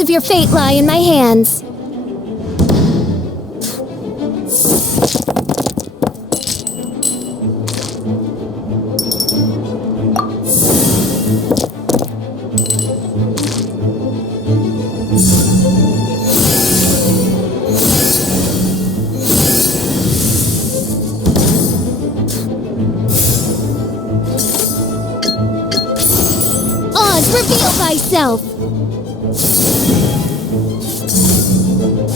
threads of your fate lie in my hands. Reveal thyself!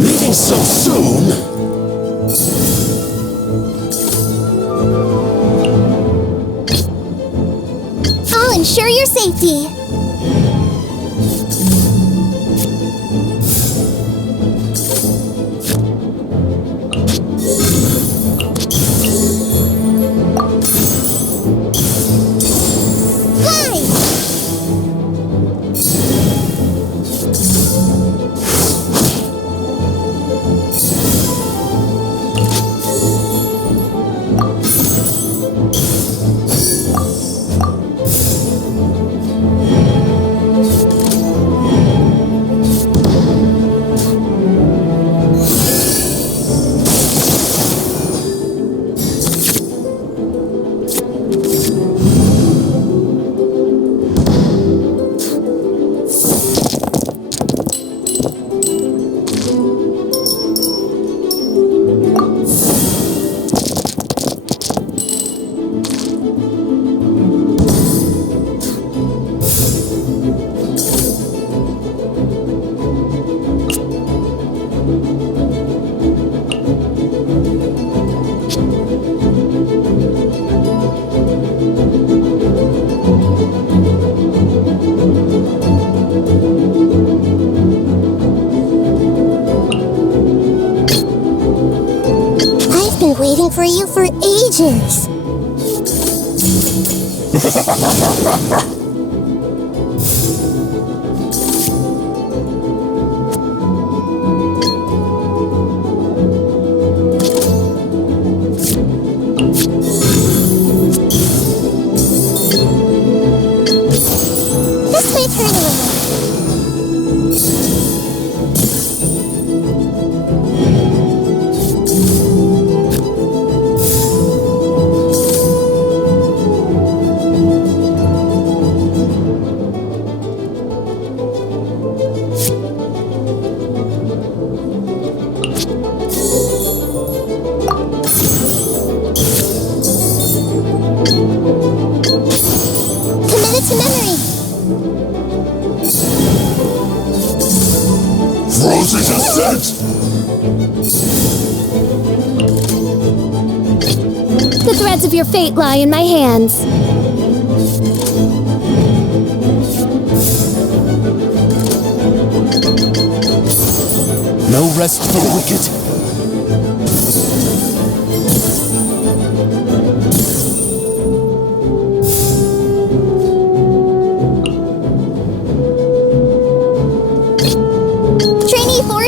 Leaving so soon? I'll ensure your safety. Waiting for you for ages. This may turn a little. To memory. Frozen descent! The threads of your fate lie in my hands. No rest for the wicked.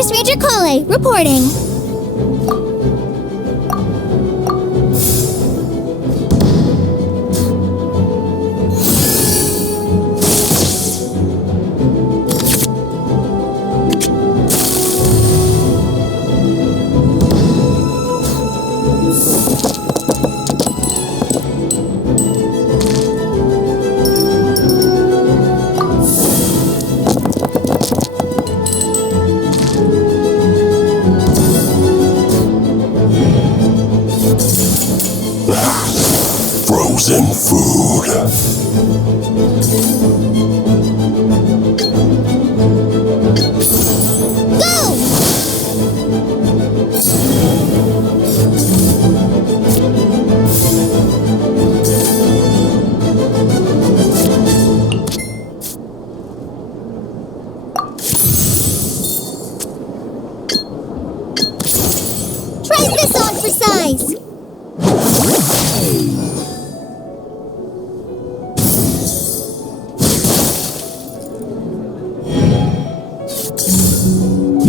Ranger Cole, reporting. Frozen food. Go! Try this on for size.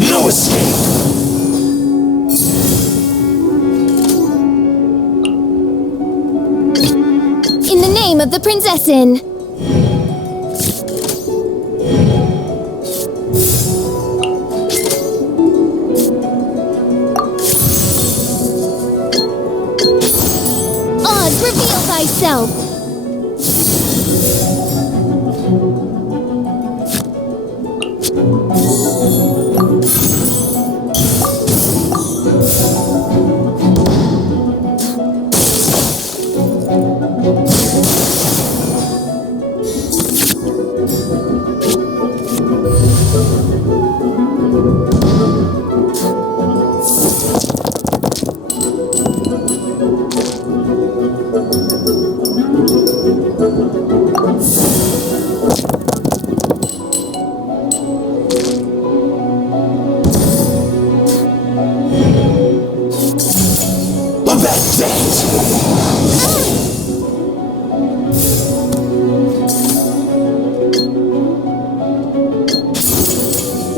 No escape! In the name of the Princessin! myself.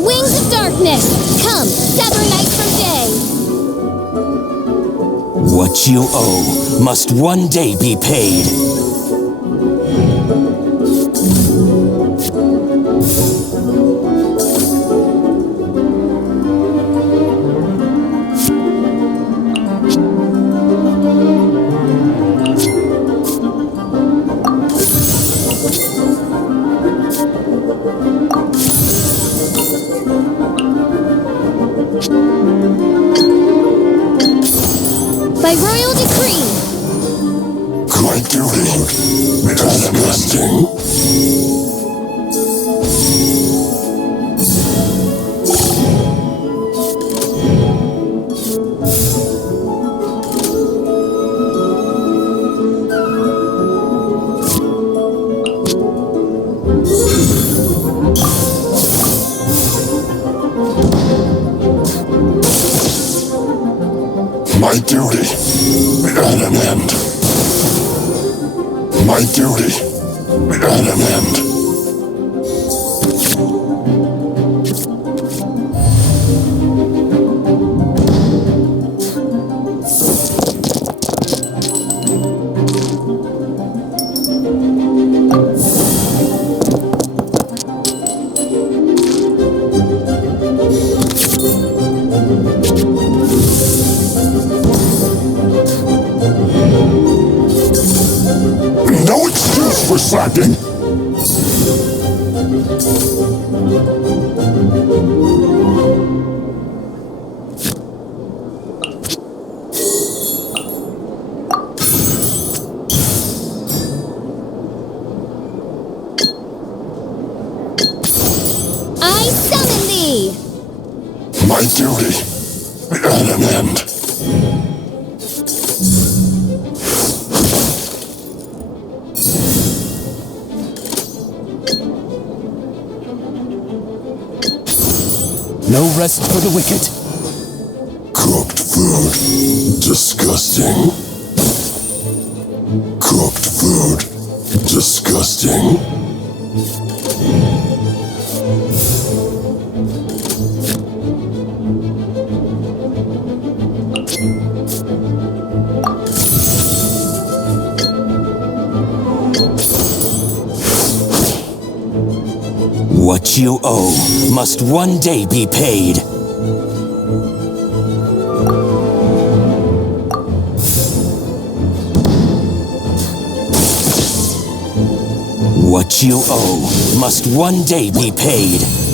Wings of darkness, come, sever night from day. What you owe must one day be paid. By royal decree. My duty. Disgusting. My duty at an end. My duty at an end. No excuse for slacking! I summon thee! My duty at an end. No rest for the wicked. Cooked food. Disgusting. Cooked food. Disgusting. What you owe must one day be paid. What you owe must one day be paid.